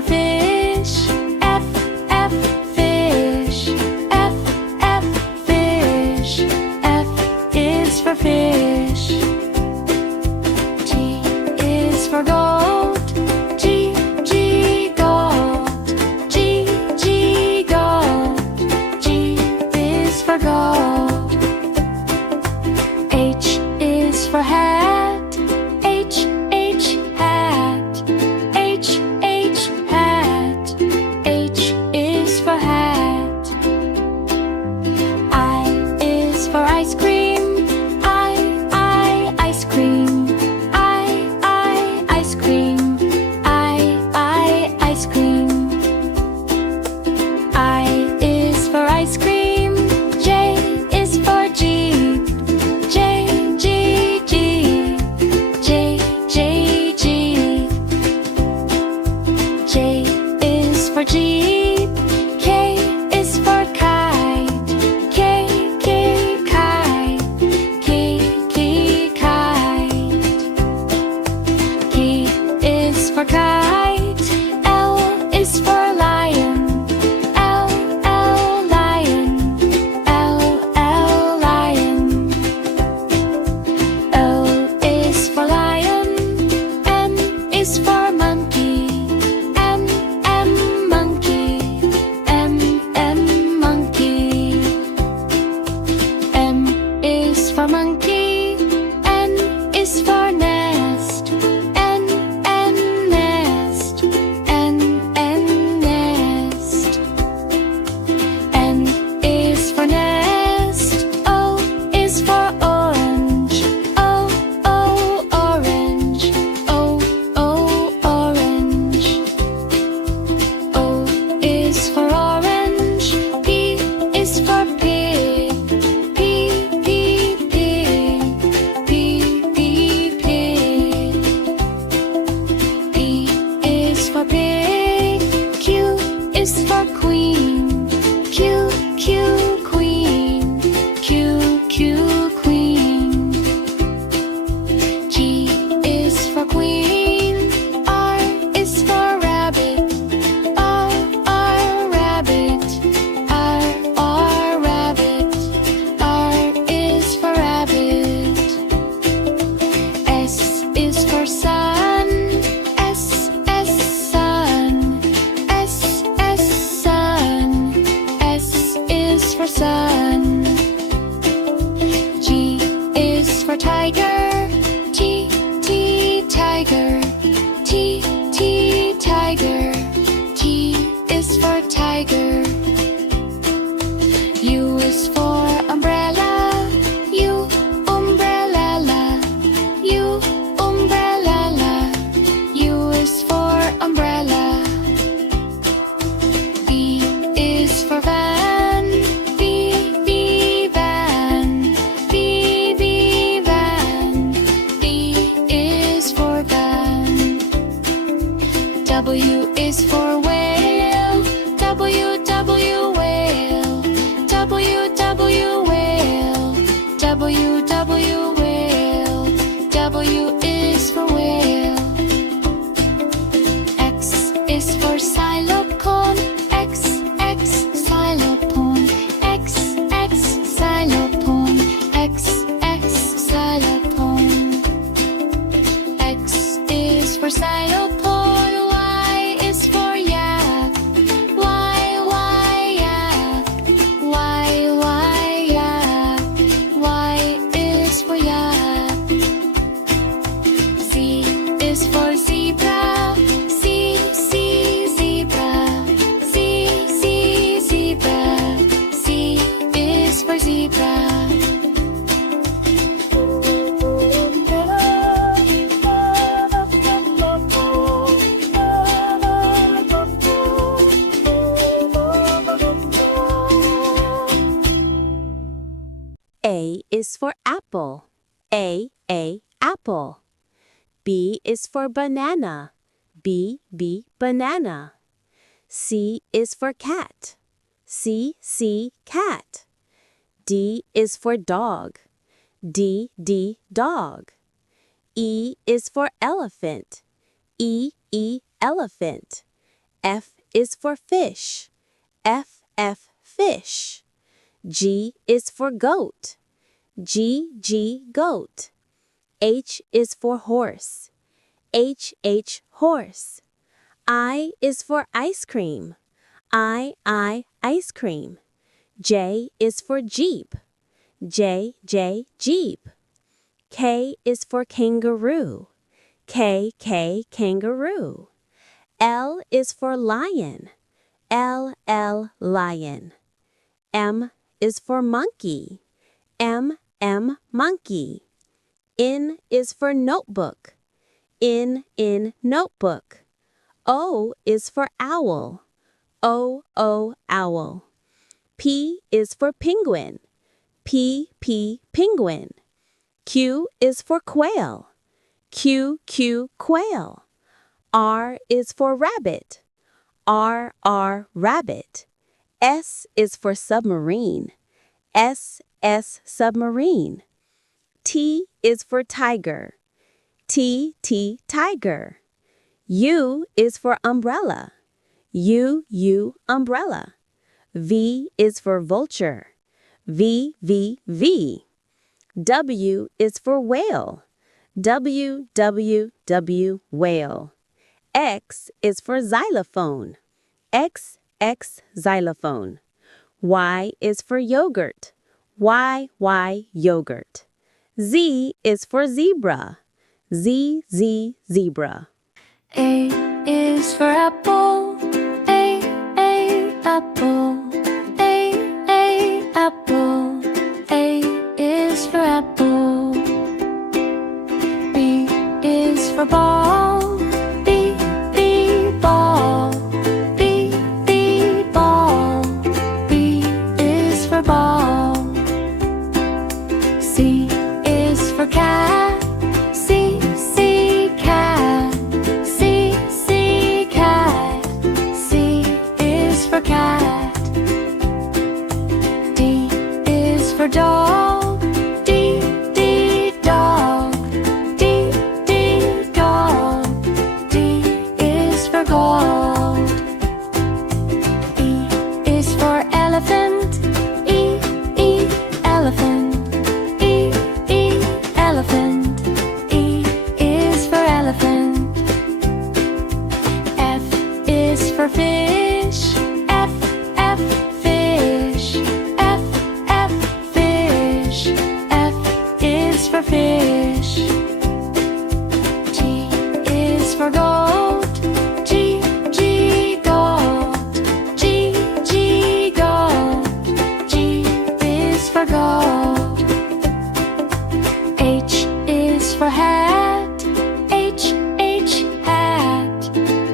for fish. F, F, fish. F, F, fish. F is for fish. G is for goat. G, G, goat. G, G, goat. G is for goat. H is for hat. H, H, hat. H, H, hat. H is for hat. I is for ice cream. I, ice cream. I, ice cream. I, ice cream. I is for ice cream. J is for Jeep. J, G, Jeep. J, J, Jeep. J is for Jeep. K is for kite. K, K, kite. K, K, kite. K is for kite. L is for lion. L, L, lion. L, L, lion. O is for lion. M is for monkey. M, M, monkey. M, M, monkey. M is for monkey. N is for nest. N, N, nest. N, N, nest. N is for nest. O is for orange. O, O, orange. O, O, orange. O is for orange. P is for pig. P, P, pig. P, P, pig. P is for pig. Q is for queen. Q, Q, queen. Q, Q, queen. G is for queen. R is for rabbit. R, R, rabbit. R, R, rabbit. R is for rabbit. S is for sun. S, S, sun. S, S, sun. S is for sun. G is for tiger. T, T, tiger. T, T, tiger. T is for tiger. U is for umbrella. U, umbrella. U, umbrella. U is for umbrella. V is for van. V, V, van. V, V, van. V is for van. W is for whale. W, W, whale. W, W, whale. W, W, whale. W is for whale. X is for xylophone. X, X, xylophone. X, X, xylophone. X, X, xylophone. X is for xylophone. Y is for yak. Y, yak. Y, yak. Y is for yak. Z is for zebra. Z, zebra. Z, zebra. Z is for zebra. A is for apple. A, apple. B is for banana. B, banana. C is for cat. C, cat. D is for dog. D, dog. E is for elephant. E, elephant. F is for fish. F, F, fish. G is for goat. G, G, goat. H is for horse. H, H, horse. I is for ice cream. I, ice cream. J is for jeep. J, J, jeep. K is for kangaroo. K, K, kangaroo. L is for lion. L, L, lion. M is for monkey. M, M, monkey. N is for notebook. N, notebook. O is for owl. O, O, owl. P is for penguin. P, P, penguin. Q is for quail. Q, Q, quail. R is for rabbit. R, R, rabbit. S is for submarine. S, S, submarine. T is for tiger. T, T, tiger. U is for umbrella. U, U, umbrella. V is for vulture. V, V, V. W is for whale. W, W, W, whale. X is for xylophone. X, X, xylophone. Y is for yogurt. Y, Y, yogurt. Z is for zebra. Z, Z, zebra. A is for apple. A, apple. A, apple. A is for apple. B is for ball. B, B, ball. B, B, ball. B is for ball. C is for cat. C, C, cat. C, C, cat. C is for cat. D is for dog. D, D, dog. D, D, dog. D is for gold. E is for elephant. E, E, elephant. E, E, elephant. E is for elephant. F is for fish. F, F, fish. F, F, fish. F is for fish. G is for goat. G, G, goat. G, G, goat. G is for goat. H is for hat. H, H, hat.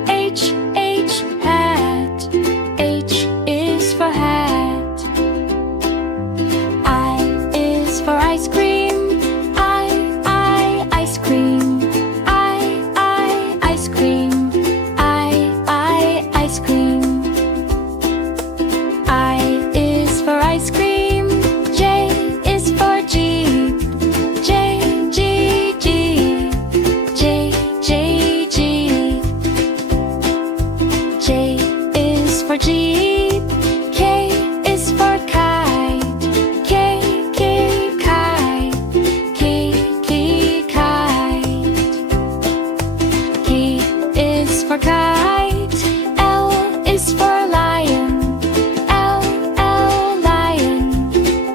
H, H, hat. H is for hat. I is for ice cream. I, ice cream. I, ice cream. I, ice cream. I is for ice cream. J is for jeep. J, G, jeep. J, J, jeep. J is for jeep. K is for kite. K, K, kite. K, K, kite. K is for kite. L is for lion. L, L, lion.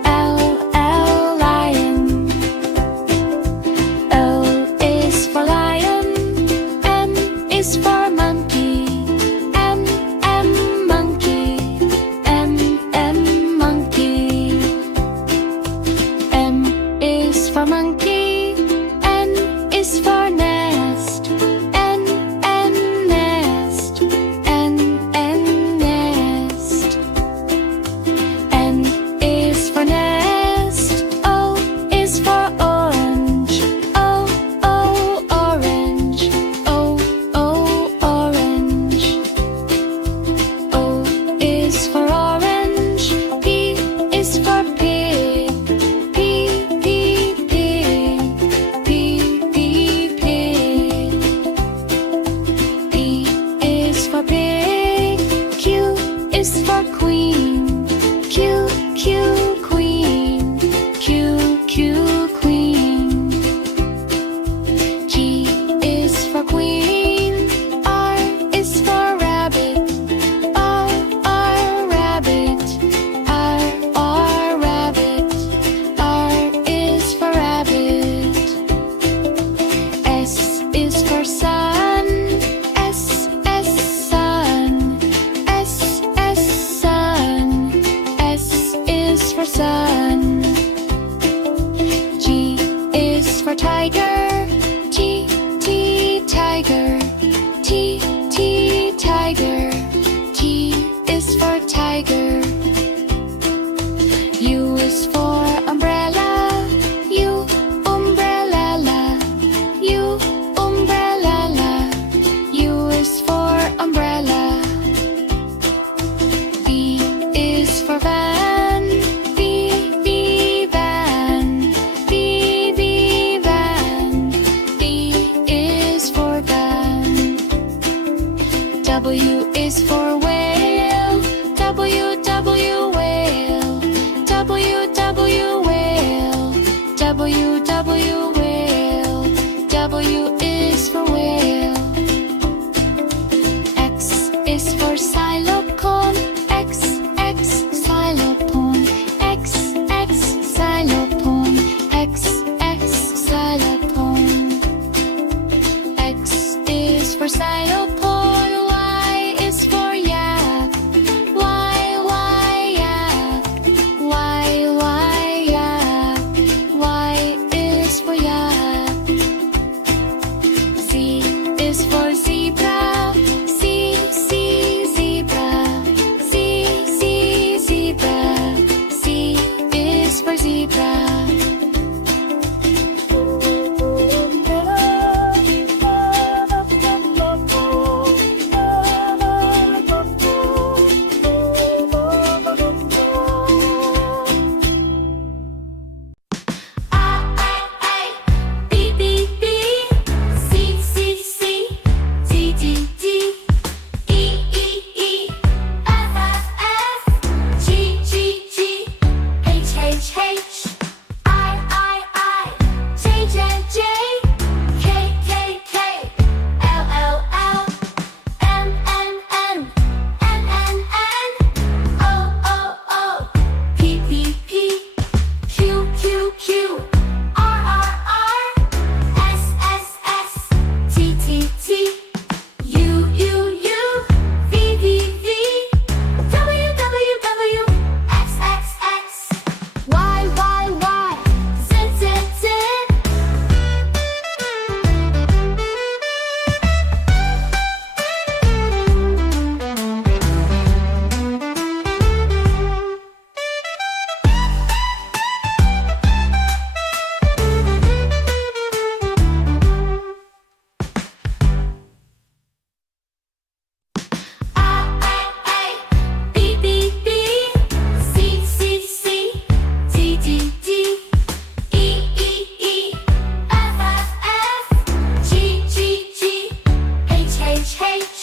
L, L, lion. O is for lion. M is for monkey. M, M, monkey. M, M, monkey. M is for monkey. N is for nest. N, nest. for queen. Q, Q, queen. Q, Q, queen. G is for queen. R is for rabbit. R, R, rabbit. R, R, rabbit. R is for rabbit. S is for sun. S, S, sun. S, S, sun. S is for sun. G is for tiger. T, T, tiger. T, T, tiger. T is for tiger. U is for umbrella. U, umbrella. U, umbrella. U is for umbrella. V is for van. V, V, van. V, V, van. V is for van. W is for whale. W, W, whale. W, W, whale. W, W, whale. W is for whale. X is for xylophone. X, X, xylophone. X, X, xylophone. X, X, xylophone. X is for xylophone. Y is for yak. Y, Y, yak. Y, Y, yak. Y is for yak. Z is for zebra. Z, Z, zebra. Z, Z, zebra. Z is for zebra. B, B, B. C, C, C. D, D, D. E, E, E. F, F, F. G, G, G. H, H, H. I, J, J, J. K, K, K. L, L, L. M, N, N. N, N, N. O, O, O. P, P, P. Q, Q, Q. R, R, R. S, S, S. T, T, T. U, U, U. V, V, V. W, W, W. X, X, X. Y, Y, Y. Z, Z, Z. B, B, B. C, C, C. D, D, D. E, E, E. F, F, F. G, G, G. H, H, H.